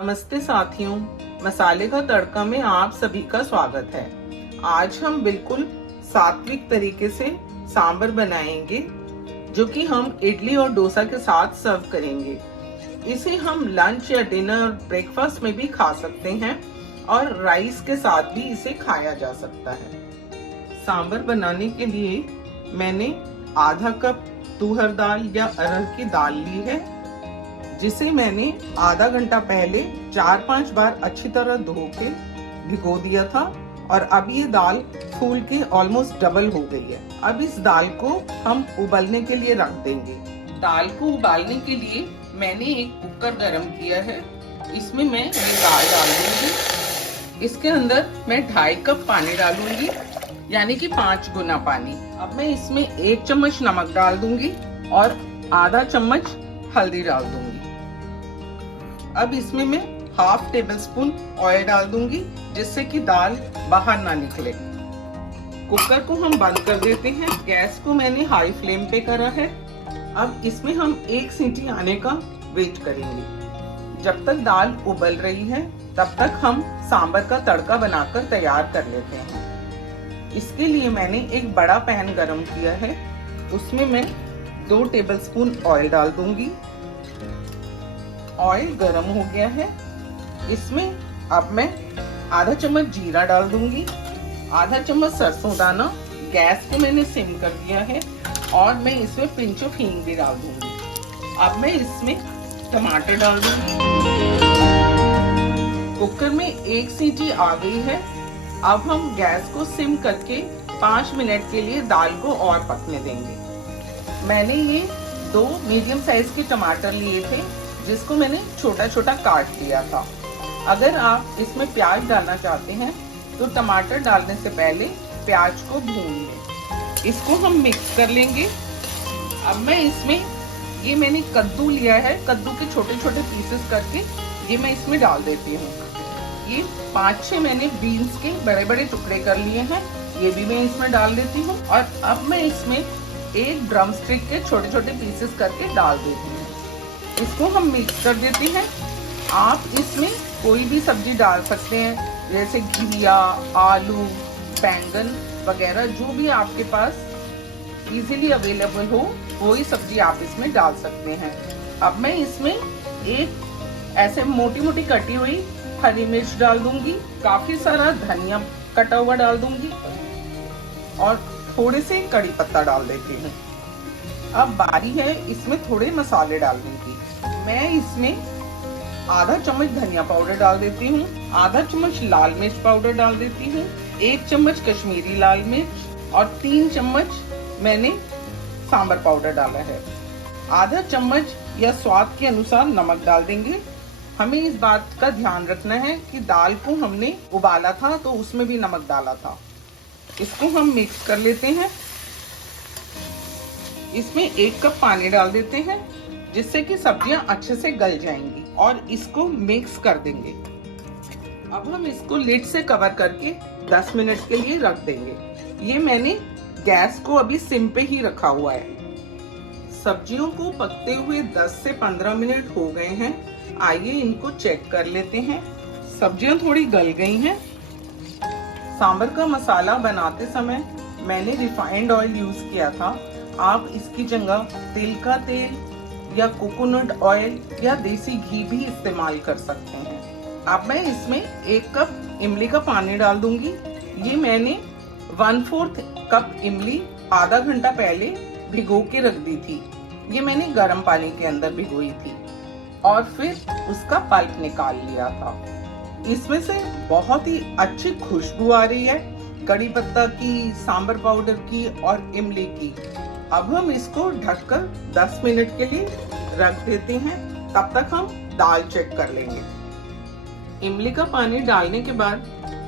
नमस्ते साथियों, मसाले का तड़का में आप सभी का स्वागत है। आज हम बिल्कुल सात्विक तरीके से सांबर बनाएंगे जो कि हम इडली और डोसा के साथ सर्व करेंगे। इसे हम लंच या डिनर, ब्रेकफास्ट में भी खा सकते हैं और राइस के साथ भी इसे खाया जा सकता है। सांबर बनाने के लिए मैंने आधा कप तुअर दाल या अरहर की दाल ली है, जिसे मैंने आधा घंटा पहले 4-5 बार अच्छी तरह धो के भिगो दिया था और अब ये दाल फूल के ऑलमोस्ट डबल हो गई है। अब इस दाल को हम उबलने के लिए रख देंगे। दाल को उबालने के लिए मैंने एक कुकर गरम किया है। इसमें मैं ये दाल डाल दूंगी। इसके अंदर मैं 2.5 कप पानी डालूंगी, यानी कि 5 गुना पानी। अब मैं इसमें 1 चम्मच नमक डाल दूंगी और आधा चम्मच हल्दी डाल दूंगी। अब इसमें मैं 1/2 टेबलस्पून ऑयल डाल दूंगी, जिससे कि दाल बाहर ना निकले। कुकर को हम बंद कर देते हैं। गैस को मैंने हाई फ्लेम पे करा है। अब इसमें हम 1 सीटी आने का वेट करेंगे। जब तक दाल उबल रही है तब तक हम सांबर का तड़का बनाकर तैयार कर लेते हैं। इसके लिए मैंने एक बड़ा पैन गरम किया है। उसमें मैं 2 टेबलस्पून ऑयल डाल दूंगी। ऑयल गरम हो गया है। इसमें अब मैं आधा चम्मच जीरा डाल दूंगी, आधा चम्मच सरसों दाना। गैस को मैंने सिम कर दिया है और मैं इसमें पिंच ऑफ हींग भी डाल दूंगी। अब मैं इसमें टमाटर डाल दूंगी। कुकर में 1 सीटी आ गई है। अब हम गैस को सिम करके 5 मिनट के लिए दाल को और पकने देंगे। मैंने ये 2 मीडियम साइज के टमाटर लिए थे, जिसको मैंने छोटा छोटा काट लिया था। अगर आप इसमें प्याज डालना चाहते हैं तो टमाटर डालने से पहले प्याज को भून लें। इसको हम मिक्स कर लेंगे। अब मैं इसमें ये मैंने कद्दू लिया है, कद्दू के छोटे छोटे पीसेस करके ये मैं इसमें डाल देती हूँ। ये 5-6 मैंने बीन्स के बड़े बड़े टुकड़े कर लिए हैं, ये भी मैं इसमें डाल देती हूँ। और अब मैं इसमें एक ड्रम स्टिक के छोटे छोटे पीसेस करके डाल देती हूँ। इसको हम मिक्स कर देते हैं। आप इसमें कोई भी सब्जी डाल सकते हैं, जैसे घिया, आलू, बैंगन वगैरह, जो भी आपके पास इजीली अवेलेबल हो वही सब्जी आप इसमें डाल सकते हैं। अब मैं इसमें एक ऐसे मोटी मोटी कटी हुई हरी मिर्च डाल दूंगी, काफी सारा धनिया कटा हुआ डाल दूंगी और थोड़े से कड़ी पत्ता डाल देती हूँ। अब बारी है इसमें थोड़े मसाले डालने की। मैं इसमें आधा चम्मच धनिया पाउडर डाल देती हूँ, आधा चम्मच लाल मिर्च पाउडर डाल देती हूँ, 1 चम्मच कश्मीरी लाल मिर्च और 3 चम्मच मैंने सांबर पाउडर डाला है। आधा चम्मच या स्वाद के अनुसार नमक डाल देंगे। हमें इस बात का ध्यान रखना है कि दाल को हमने उबाला था तो उसमें भी नमक डाला था। इसको हम मिक्स कर लेते हैं। इसमें 1 कप पानी डाल देते हैं, जिससे कि सब्जियां अच्छे से गल जाएंगी और इसको मिक्स कर देंगे। अब हम इसको लिड से कवर करके 10 मिनट के लिए रख देंगे। ये मैंने गैस को अभी सिम पे ही रखा हुआ है। सब्जियों को पकते हुए 10 से 15 मिनट हो गए हैं। आइए इनको चेक कर लेते हैं। सब्जियां थोड़ी गल गई हैं। सांबर का मसाला बनाते समय मैंने रिफाइंड ऑयल यूज किया था। आप इसकी जगह तिल का तेल या कोकोनट ऑयल या देसी घी भी इस्तेमाल कर सकते हैं। अब मैं इसमें 1 कप इमली का पानी डाल दूंगी। ये मैंने 1/4 कप इमली आधा घंटा पहले भिगो के रख दी थी। ये मैंने गर्म पानी के अंदर भिगोई थी और फिर उसका पल्प निकाल लिया था। इसमें से बहुत ही अच्छी खुशबू आ रही है, कड़ी पत्ता की, सांबर पाउडर की और इमली की। अब हम इसको ढककर 10 मिनट के लिए रख देते हैं। तब तक हम दाल चेक कर लेंगे। इमली का पानी डालने के बाद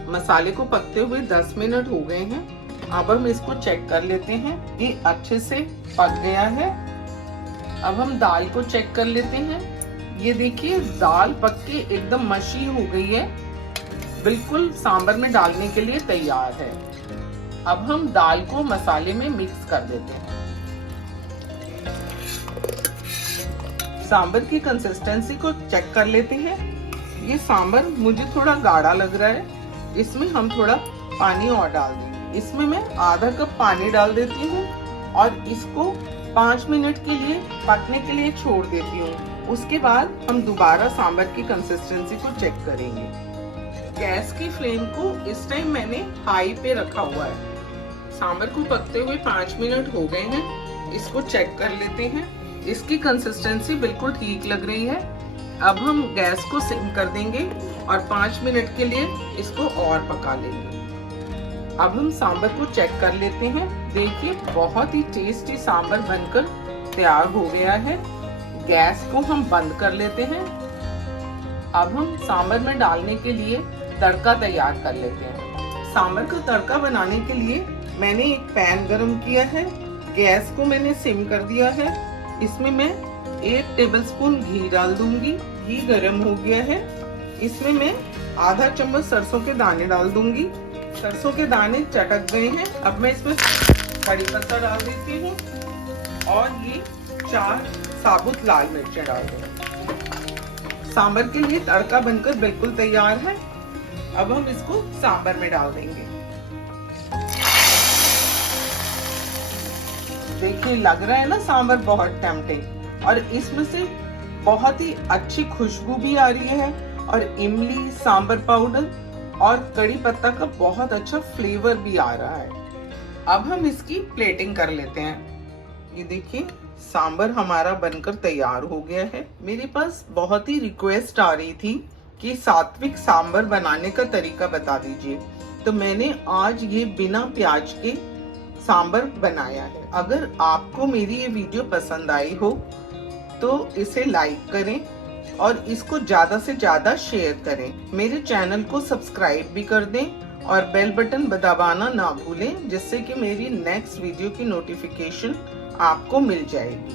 मसाले को पकते हुए 10 मिनट हो गए हैं। अब हम इसको चेक कर लेते हैं। ये अच्छे से पक गया है। अब हम दाल को चेक कर लेते हैं। ये देखिए, दाल पक के एकदम मशी हो गई है, बिल्कुल सांबर में डालने के लिए तैयार है। अब हम दाल को मसाले में मिक्स कर देते हैं। सांबर की कंसिस्टेंसी को चेक कर लेते हैं। ये सांबर मुझे थोड़ा गाढ़ा लग रहा है, इसमें हम थोड़ा पानी और डाल देंगे। इसमें मैं आधा कप पानी डाल देती हूँ और इसको 5 मिनट के लिए पकने के लिए छोड़ देती हूँ। उसके बाद हम दोबारा सांबर की कंसिस्टेंसी को चेक करेंगे। गैस की फ्लेम को इस टाइम मैंने हाई पे रखा हुआ है। सांबर को पकते हुए 5 मिनट हो गए हैं। इसको चेक कर लेते हैं। इसकी कंसिस्टेंसी बिल्कुल ठीक लग रही है। अब हम गैस को सिम कर देंगे और 5 मिनट के लिए इसको और पका लेंगे। अब हम सांबर को चेक कर लेते हैं। देखिए बहुत ही टेस्टी सांबर बनकर तैयार हो गया है। गैस को हम बंद कर लेते हैं। अब हम सांबर में डालने के लिए तड़का तैयार कर लेते हैं। सांबर का तड़का बनाने के लिए मैंने एक पैन गरम किया है। गैस को मैंने सिम कर दिया है। इसमें मैं 1 टेबलस्पून घी डाल दूंगी। घी गरम हो गया है। इसमें मैं आधा चम्मच सरसों के दाने डाल दूंगी। सरसों के दाने चटक गए हैं। अब मैं इसमें कड़ी पत्ता डाल देती हूँ और ये 4 साबुत लाल मिर्चें डाल दूंगी। सांबर के लिए तड़का बनकर बिल्कुल तैयार है। अब हम इसको सांबर में डाल देंगे। देखिए लग रहा है ना सांबर बहुत टेम्पटिंग, और इसमें से बहुत ही अच्छी खुशबू भी आ रही है और इमली, सांबर पाउडर और कड़ी पत्ता का बहुत अच्छा फ्लेवर भी आ रहा है। अब हम इसकी प्लेटिंग कर लेते हैं। ये देखिए सांबर हमारा बनकर तैयार हो गया है। मेरे पास बहुत ही रिक्वेस्ट आ रही थी कि सात्विक सांबर बनाने का तरीका बता दीजिए, तो मैंने आज ये बिना प्याज के सांबर बनाया है। अगर आपको मेरी ये वीडियो पसंद आई हो तो इसे लाइक करें और इसको ज्यादा से ज्यादा शेयर करें। मेरे चैनल को सब्सक्राइब भी कर दें और बेल बटन दबाना ना भूलें, जिससे कि मेरी नेक्स्ट वीडियो की नोटिफिकेशन आपको मिल जाएगी।